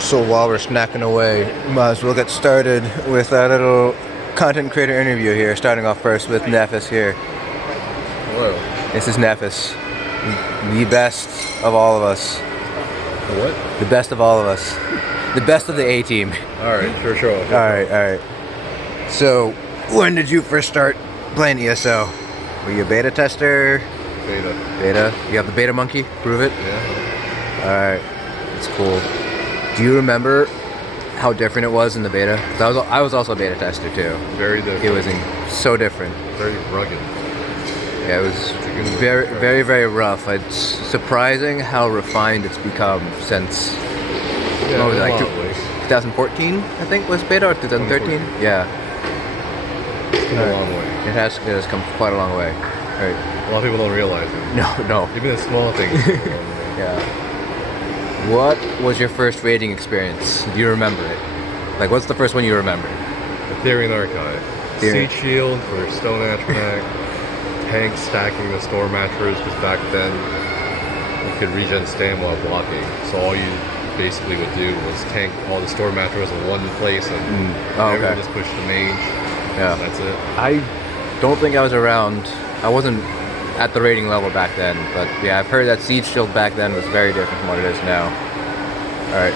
So while we're snacking away, might as well get started with our little content creator interview here, starting off first with Nefas here. Hello. This is Nefas, the best of all of us. What? The best of all of us. The best of the A-team. Alright, sure. Alright. So, when did you first start playing ESO? Were you a beta tester? Beta. You have the beta monkey? Prove it? Yeah. Alright. That's cool. Do you remember how different it was in the beta? 'Cause I was also a beta tester too. Very different. It was so different. Very rugged. Yeah, it was very rough. It's surprising how refined it's become since, Yeah, what was it, like 2014? 2014, I think, was beta, or 2013? Yeah. It's come a long way. It has come quite a long way. Right. A lot of people don't realize it. No. Even the small things. Yeah. What was your first raiding experience? Do you remember it? Like, what's the first one you remember? Ethereum Archive. Siege Shield for Stone Atronach. Tank stacking the Storm Matchers, because back then you could regen stam while blocking. So all you basically would do was tank all the Storm Matchers in one place and everyone just pushed the mage. Yeah. That's it. I don't think I was around. I wasn't at the rating level back then, but yeah, I've heard that Siege Shield back then was very different from what it is now. Alright,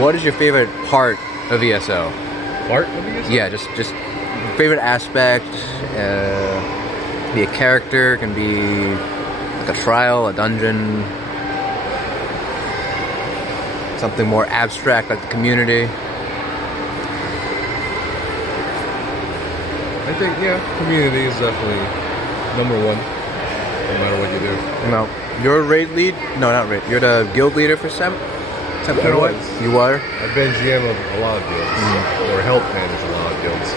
what is your favorite part of ESO? Part of ESO? Yeah, just favorite aspect. Be a character, can be like a trial, a dungeon, something more abstract like the community. I think, community is definitely number one, no matter what you do. No, you're a raid lead? No, not raid. You're the guild leader for Semp? I was. You are? I've been GM of a lot of guilds, or help manage a lot of guilds.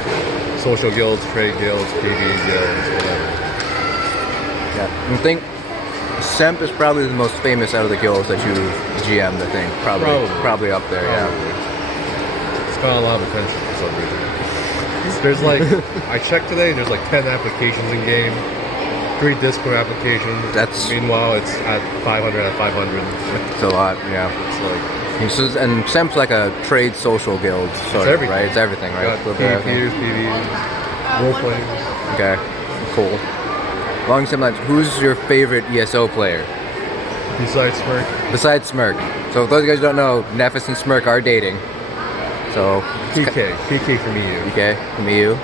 Social guilds, trade guilds, PvE guilds, whatever. Yeah, I think Semp is probably the most famous out of the guilds that you GM'd, I think. Probably up there, yeah. It's got a lot of attention for some reason. There's like, I checked today, there's like 10 applications in game, 3 Discord applications. Meanwhile, it's at 500 at 500. It's a lot, yeah. It's like... And Semp's like a trade social guild, sort of, right? It's everything, right? PvPers, PvEs, role-playing. Okay, cool. Along same lines, who's your favorite ESO player? Besides Smirk? Besides Smirk. So if those of you guys don't know, Nefas and Smirk are dating. So PK from EU. PK from EU.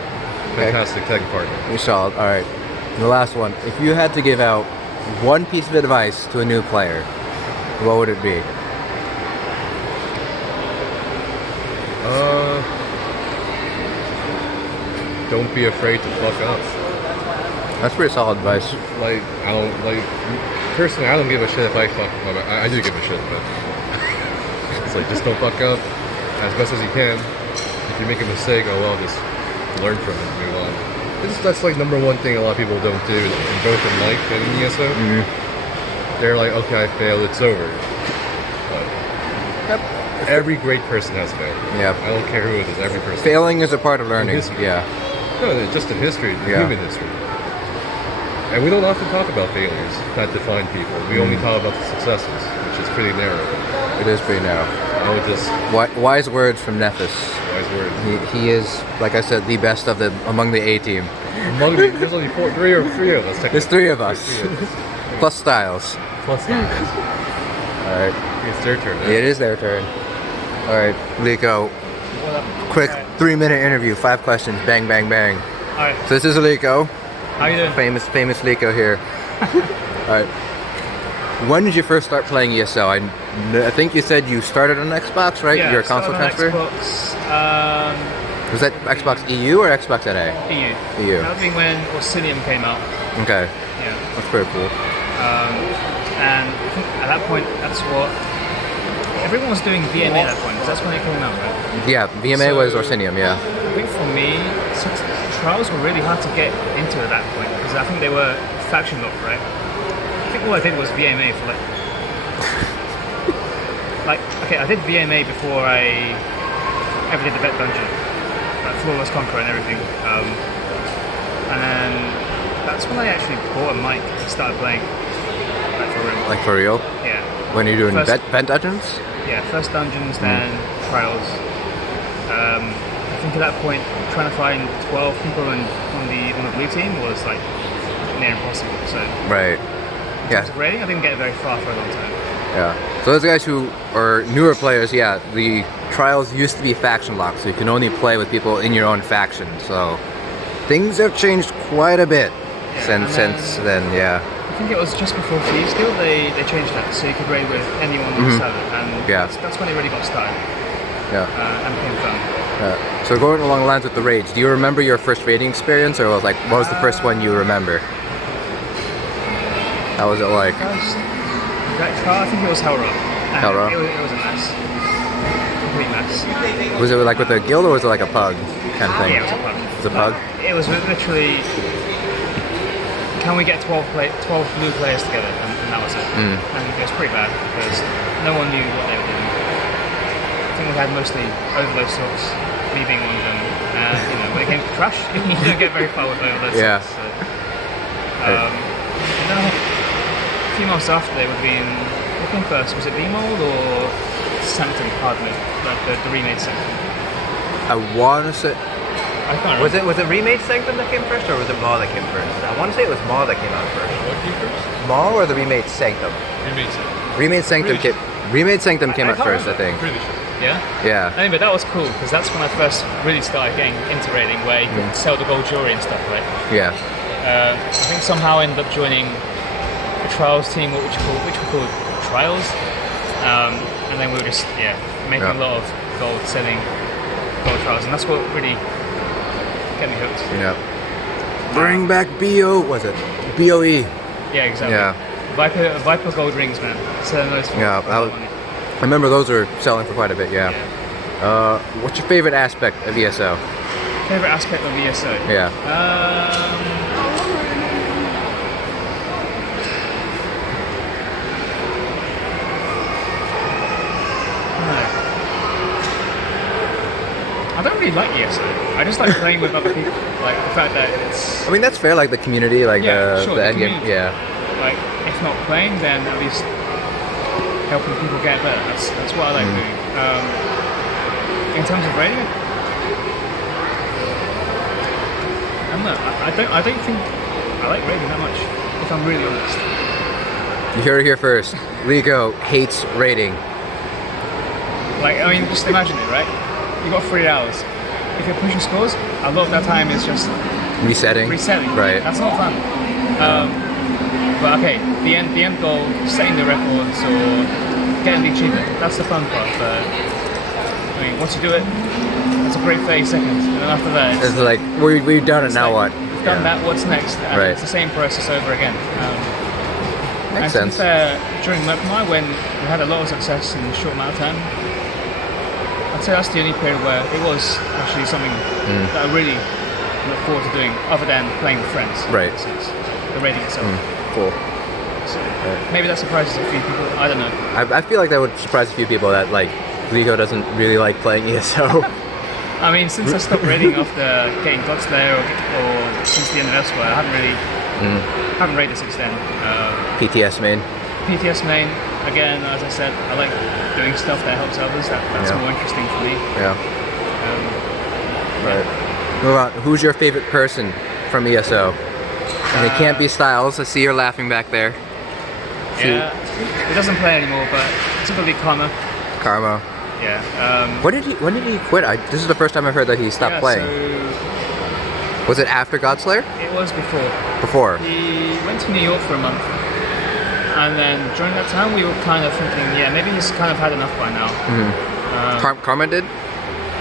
Fantastic tech partner. You're solid. Alright. And the last one. If you had to give out one piece of advice to a new player, what would it be? Don't be afraid to fuck up. That's pretty solid advice. Personally, I don't give a shit if I fuck up. I do give a shit, but it's like, just don't fuck up as best as you can. If you make a mistake, just learn from it and move on. That's like number one thing a lot of people don't do in both in life and in ESO. They're like, okay, I failed, it's over. But every great person has failed. Yeah. I don't care who it is, every person. Failing is a part of learning. Yeah. No, just in history, human history. And we don't often talk about failures that define people. We only talk about the successes, which is pretty narrow. It is pretty narrow. I would just... Wise words from Nefas. Wise words. He is, like I said, the best of among the A-team. There's only three of us, technically. There's 3 of us. Plus Styles. Alright. It's their turn. It is their turn. Alright, Liko. Quick 3-minute interview, 5 questions, bang, bang, bang. Alright. So this is Liko. How you doing? Famous Liko here. Alright. When did you first start playing ESO? I think you said you started on Xbox, right? Yeah, you're a console tester? Xbox, was that Xbox EU or Xbox NA? EU. EU. That would be when Orsinium came out. Okay. Yeah. That's pretty cool. And I think at that point, that's what... Everyone was doing VMA at that point, because that's when it came out, right? Yeah, VMA was Orsinium, yeah. I think for me, trials were really hard to get into at that point, because I think they were faction locked, right? I think all I did was VMA for okay, I did VMA before I ever did the vet dungeon, like Flawless Conqueror and everything. And then that's when I actually bought a mic and started playing, like for real. Like for real? Yeah. When you're doing vent dungeons? first dungeons, then trials. I think at that point, trying to find 12 people on the blue team was like near impossible. So Right. in terms of raiding, I didn't get very far for a long time. Yeah. So those guys who are newer players, yeah, the trials used to be faction locked, so you can only play with people in your own faction. So things have changed quite a bit since then. Yeah. I think it was just before Thieves Guild they changed that, so you could raid with anyone on the server, and that's when it really got started. Yeah. And became fun. So going along the lines with the raids, do you remember your first raiding experience, or was what was the first one you remember? How was it like? I think it was Hell Rock. Hell Rock? It was a mess. Complete mess. Was it like with a guild, or was it like a pug kind of thing? Yeah, it was a pug. It was a pug? It was literally, can we get 12 blue players together? And that was it. And it was pretty bad because no one knew what they were doing. I think we had mostly overload sorts, me being one of them. And when it came to trash, you don't get very far with overload sorts. So. And then a few months after they would have been, what came first? Was it V-Mold or Sanctum? Pardon me, like the remade Sanctum. I want to say... I can't remember. Was it remade Sanctum that came first, or was it Maw that came first? I want to say it was Maw that came out first. What came first? Maw or the remade Sanctum? Remade Sanctum. Remade Sanctum came out first, I think. Pretty sure. Yeah? Yeah. Anyway, that was cool because that's when I first really started getting into raiding, where you could sell the gold jewelry and stuff, right? Yeah. I think somehow I ended up joining the trials team, which we called trials, and then we were just making a lot of gold, selling gold trials, and that's what really got me hooked. Yeah. Bring back BO, was it? BOE. Yeah, exactly. Yeah. Viper gold rings, man. Selling those for money. I remember those were selling for quite a bit. Yeah. What's your favorite aspect of ESO? Favorite aspect of ESO? Yeah. I don't really like ESO. I just like playing with other people. Like the fact that it's. I mean, that's fair. Like the community, like the end game. Community. Yeah. Like if not playing, then at least helping people get better. That's what I like doing. In terms of raiding, I don't know. I don't think I like raiding that much. If I'm really honest. You heard it here first. Liko hates raiding. Like, I mean, just imagine it, right? You got 3 hours. If you're pushing scores, a lot of that time is just Resetting. Right. That's not fun. But okay, the end goal, setting the records or getting the achievement, that's the fun part. But I mean, once you do it, it's a great 30 seconds, and then after that, It's like we've done it. Now what? We've done that. What's next? And Right. it's the same process over again. Makes and sense. During Merkmai, when we had a lot of success in a short amount of time, I'd say that's the only period where it was actually something that I really look forward to doing, other than playing with friends. Right. The raiding itself. Cool. So maybe that surprises a few people. I don't know. I feel like that would surprise a few people that like Liko doesn't really like playing ESO. I mean, since I stopped raiding after getting Godslayer or since the end of Elsewhere, I haven't raided since then. PTS main. PTS main, again, as I said, I like doing stuff that helps others. That's more interesting for me. Yeah. Right. Move on. Who's your favorite person from ESO? And it can't be Styles. I see you're laughing back there. Yeah, he doesn't play anymore, but it's gonna be Karma. Karma. Yeah. When did he quit? This is the first time I've heard that he stopped playing. So Was it after Godslayer? it was before. Before. He went to New York for a month, and then during that time we were kind of thinking, yeah, maybe he's kind of had enough by now. Karma did?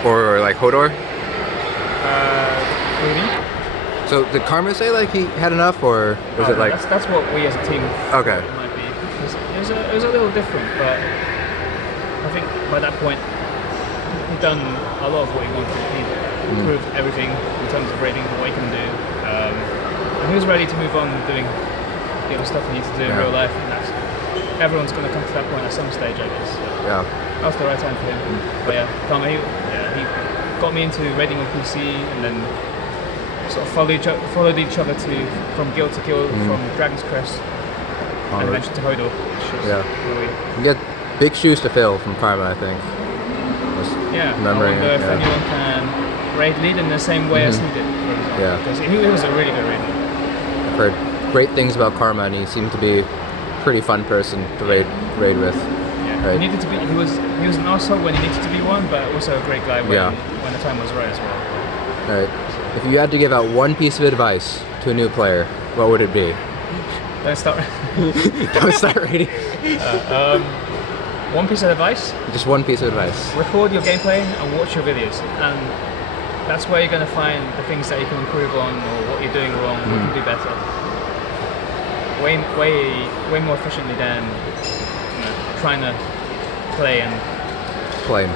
Or like Hodor? What do you mean? So did Karma say like he had enough, or was it like... that's what we as a team thought Okay. it might be. It was a little different, but I think by that point he'd done a lot of what he wanted. He proved everything in terms of rating, what he can do, and he was ready to move on doing the other stuff he needs to do in real life. And everyone's going to come to that point at some stage, I guess. Yeah. That was the right time for him. But yeah, Karma, he got me into raiding on PC, and then sort of followed each other from Guild to Guild, from Dragon's Crest, and eventually to Hodor. Which is where we... Yeah. big shoes to fill from Karma, I think. Just Yeah, remembering I wonder it, if yeah. anyone can raid lead in the same way as he did, for example. Yeah. Because he was a really good raid leader. I've heard great things about Karma, and he seemed to be a pretty fun person to raid with. Yeah. Right. He needed to be. He was an asshole when he needed to be one, but also a great guy when the time was right as well. All right. If you had to give out one piece of advice to a new player, what would it be? Don't start. Don't start raiding. One piece of advice: Just one piece of advice. record your gameplay and watch your videos, and that's where you're going to find the things that you can improve on, or what you're doing wrong, what you can do better. Way more efficiently than trying to play and Play and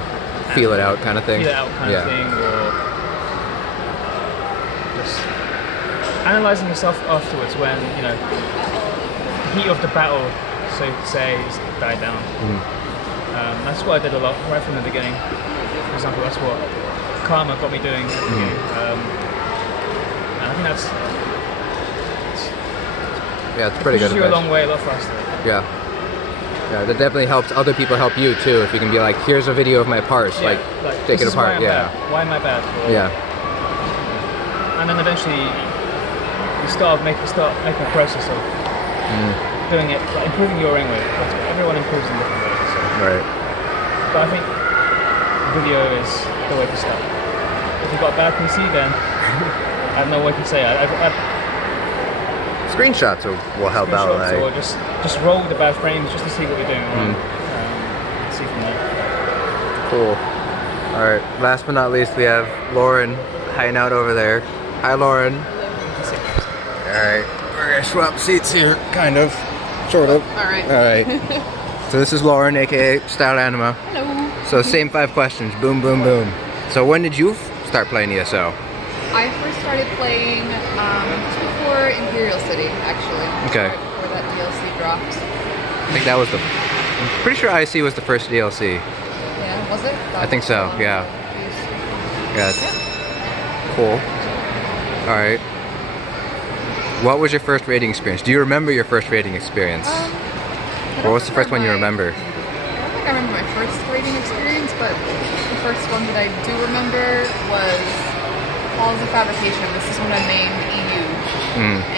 feel it out kind of thing. feel it out kind of thing, or just analyzing yourself afterwards when the heat of the battle, so to say, has died down. That's what I did a lot right from the beginning. For example, that's what Karma got me doing at the beginning. And I think that's it's pretty good pushes you a advice. long way, a lot faster. Yeah. Yeah, that definitely helps other people help you too. If you can be like, here's a video of my parts, Yeah, like take this it is why apart. I'm Yeah. bad. Why am I bad? Or, Yeah. And then eventually you start making a process of doing it, like improving your own way. Everyone improves in different ways. So. Right. But I think video is the way to start. If you've got a bad PC, then I have no way to say. Screenshots will help out. Screenshots, or just roll the bad frames just to see what you're doing wrong. See from there. Cool. All right. Last but not least, we have Lauren hiding out over there. Hi, Lauren. All right. We're gonna swap seats here, kind of, sort of. All right. All right. So this is Lauren, aka Stileanima. Hello. So same 5 questions. Boom, boom, boom. So when did you start playing ESO? I first started playing just before Imperial City, actually. Okay. Right before that DLC dropped. I think that was I'm pretty sure IC was the first DLC. Yeah, was it? I think so, yeah. Yeah. Cool. All right. What was your first raiding experience? Do you remember your first raiding experience? Or what's the first one you remember? I don't think I remember my first raiding experience, but the first one that I do remember was Halls of Fabrication. This is when I named EU.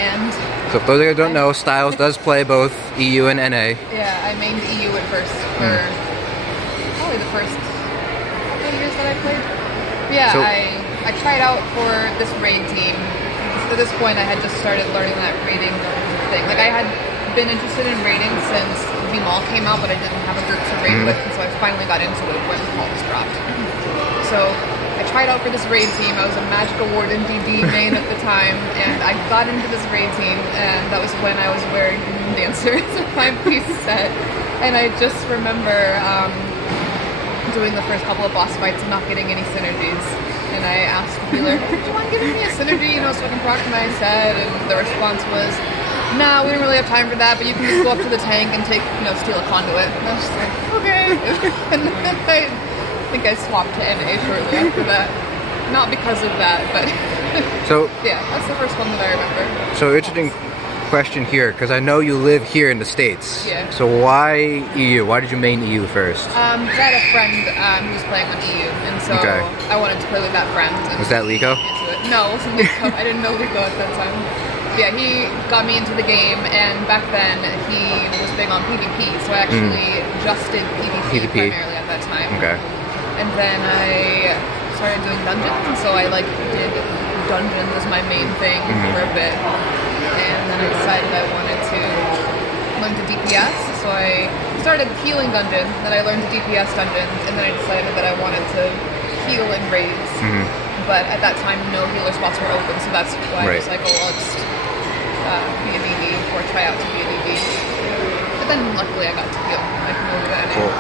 And So for those of you who don't know, Styles does play both EU and NA. yeah, I named EU at first for probably the first couple of years that I played. Yeah, So- I tried out for this raid team. At this point, I had just started learning that raiding thing. Like, I had been interested in raiding since V-Mall came out, but I didn't have a group to raid with, and so I finally got into it when Mall was dropped. So I tried out for this raid team. I was a Magical Warden DD main at the time, and I got into this raid team, and that was when I was wearing Dancers with my piece set. And I just remember doing the first couple of boss fights and not getting any synergies. And I asked the healer, do you mind giving me a synergy, so I can proc my set? And the response was, nah, we don't really have time for that, but you can just go up to the tank and steal a conduit. And I was just like, okay. And then I think I swapped to NA shortly after that. Not because of that, but So, yeah, that's the first one that I remember. so interesting question here, because I know you live here in the States. Yeah. So why EU? Why did you main EU first? I had a friend who was playing on EU, and so Okay. I wanted to play with that friend. And Was that Liko? into it. No, it wasn't Liko. I didn't know Liko at that time. Yeah, he got me into the game, and back then he was big on PvP, so I actually just did PvP primarily at that time. Okay. And then I started doing dungeons, and so I did dungeons as my main thing for a bit. And then I decided I wanted to learn to DPS, so I started healing dungeons, then I learned to DPS dungeons, and then I decided that I wanted to heal in raids. But at that time, no healer spots were open, so that's why I was like, oh, I'll just be a DD, or try out to be a DD. But then luckily I got to heal. I can move that Cool.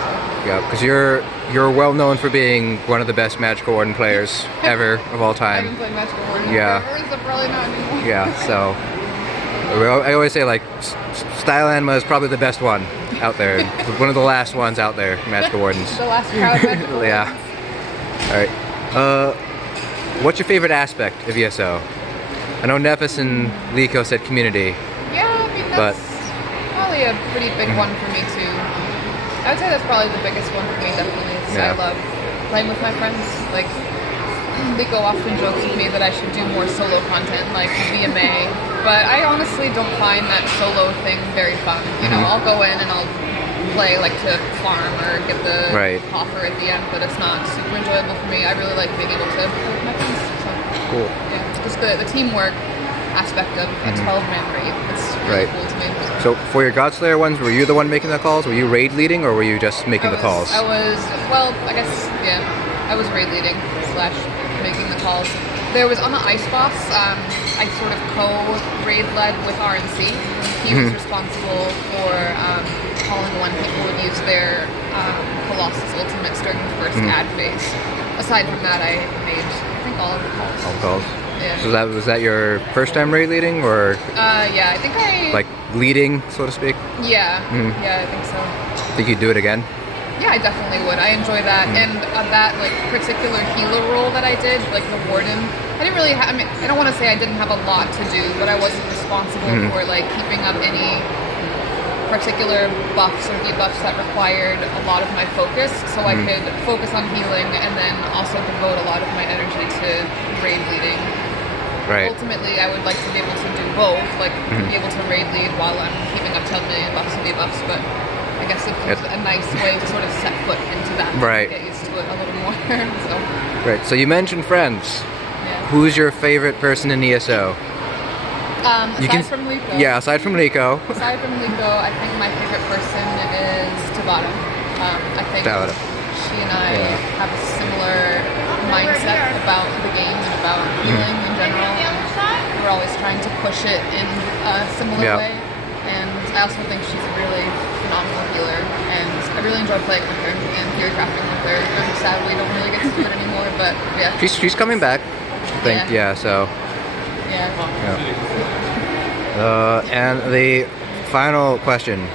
Yeah, because you're well known for being one of the best Magical Warden players ever of all I time. haven't played Magical Warden Yeah. forever, so probably not anymore. Yeah, so I always say like Stileanima is probably the best one out there. One of the last ones out there, Magical Wardens. The last proud Magical Yeah. Wardens. All right. What's your favorite aspect of ESO? I know Nefas and Liko said community. Yeah, I mean, But- that's probably a pretty big one for me too. I would say that's probably the biggest one for me, definitely. Is Yeah. I love playing with my friends. Like, Liko often jokes with me that I should do more solo content, like VMA. But I honestly don't find that solo thing very fun. You know, I'll go in and I'll play like to farm or get the Right. offer at the end, but it's not super enjoyable for me. I really like being able to play with my friends. So, Cool. yeah, just the teamwork aspect of a 12-man raid. It's really Right. cool to me. So for your Godslayer ones, were you the one making the calls? Were you raid leading, or were you just making the calls? I was, well, I guess, yeah, I was raid leading slash making the calls. There was on the ice boss, I sort of co-raid led with RNC. He was responsible for calling when people would use their Colossus ultimates during the first ad phase. Aside from that, I made, I think, all of the calls. All the calls. Yeah. So was that your first time raid leading, or Yeah, I think like leading, so to speak? yeah, yeah, I think so. Think you'd do it again? Yeah, I definitely would. I enjoy that, and that like particular healer role that I did, like the warden. I didn't really. I mean, I don't want to say I didn't have a lot to do, but I wasn't responsible for like keeping up any particular buffs or debuffs that required a lot of my focus. So I could focus on healing and then also devote a lot of my energy to raid leading. Right. Ultimately, I would like to be able to do both, like be able to raid lead while I'm keeping up 10 million buffs and debuffs, but I guess it was a nice way to sort of set foot into that. Right. Get used to it a little more. So, Right. So you mentioned friends. yeah. Who's your favorite person in ESO? Aside from Liko. Yeah, aside from Liko. Aside from Liko, I think my favorite person is Tabata. I think Tabata. she and I have a similar mindset about the game and about healing in general. And we're always trying to push it in a similar way. And I also think she's a really phenomenal healer, and I really enjoy playing with her and theory crafting with her. And sadly, don't really get to do it anymore, but yeah. She's coming back, I think. Yeah. So. Yeah. And the final question: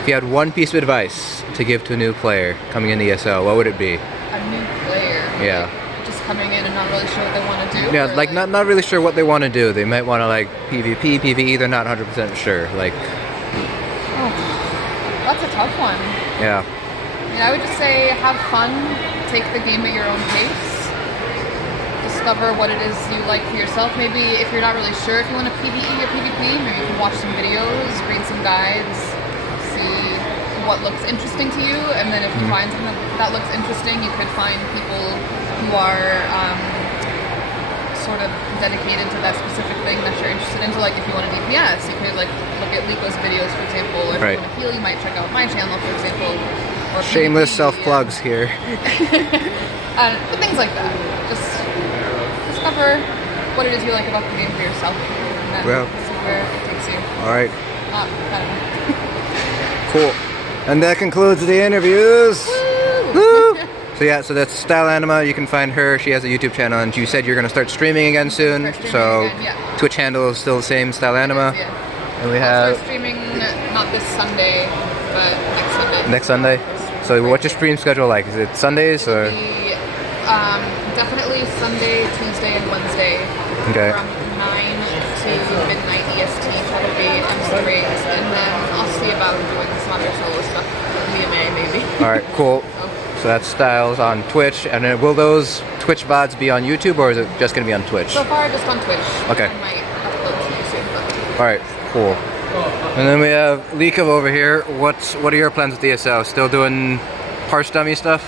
if you had one piece of advice to give to a new player coming into ESO, what would it be? A new player. Yeah. Like, just coming in and not really sure what they want to do. Yeah, or, like not really sure what they want to do. They might want to like PvP, PvE. They're not 100% sure. Like. Oh, that's a tough one. Yeah. Yeah, I would just say have fun, take the game at your own pace, discover what it is you like for yourself. Maybe if you're not really sure if you want to PvE or PvP, maybe you can watch some videos, read some guides, see what looks interesting to you, and then if you find something that looks interesting, you could find people who are sort of dedicated to that specific thing that you're interested in. So like if you want to DPS, you could like look at Liko's videos, for example. Or if you want to heal, you might check out my channel, for example. Or Shameless PvP, self-plugs here. but things like that. Just discover what it is you like about the game for yourself, and then see where it takes you. All right. I don't know. Cool. And that concludes the interviews. Woo! So yeah, so that's Stileanima. You can find her. She has a YouTube channel, and you said you're going to start streaming again soon. So again, yeah. Twitch handle is still the same, Stileanima. Yeah. And we I'll have start streaming not this Sunday, but next Sunday. next Sunday. So what's your stream schedule like? Is it Sundays or? Definitely Sunday, Tuesday, and Wednesday. Okay. From 9 to midnight EST, probably MC raids, and then I'll see about doing some other solo stuff, VMA maybe. All right, cool. So that's Styles on Twitch, and then will those Twitch VODs be on YouTube, or is it just going to be on Twitch? So far, just on Twitch. Okay. I might upload to YouTube. All right, cool. And then we have Liko over here. What are your plans with ESO? Still doing parse dummy stuff?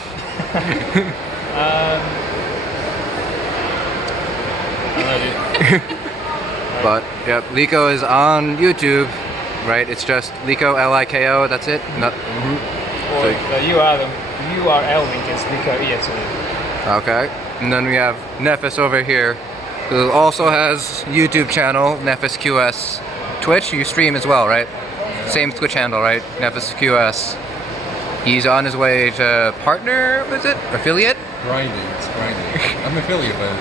But yeah, Liko is on YouTube, right? It's just Liko, Liko. That's it. Not. Or the URL link is Liko ESO. Okay. And then we have Nefas over here, who also has YouTube channel, NefasQS. Twitch, you stream as well, right? Same Twitch handle, right? NefasQS. He's on his way to partner, was it? Affiliate? Grinding, it's grinding. I'm an affiliate, but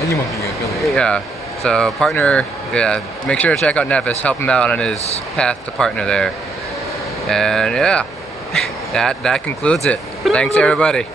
anyone can be an affiliate. Yeah. So partner, yeah. Make sure to check out Nefas. Help him out on his path to partner there. And yeah, that concludes it. Thanks everybody.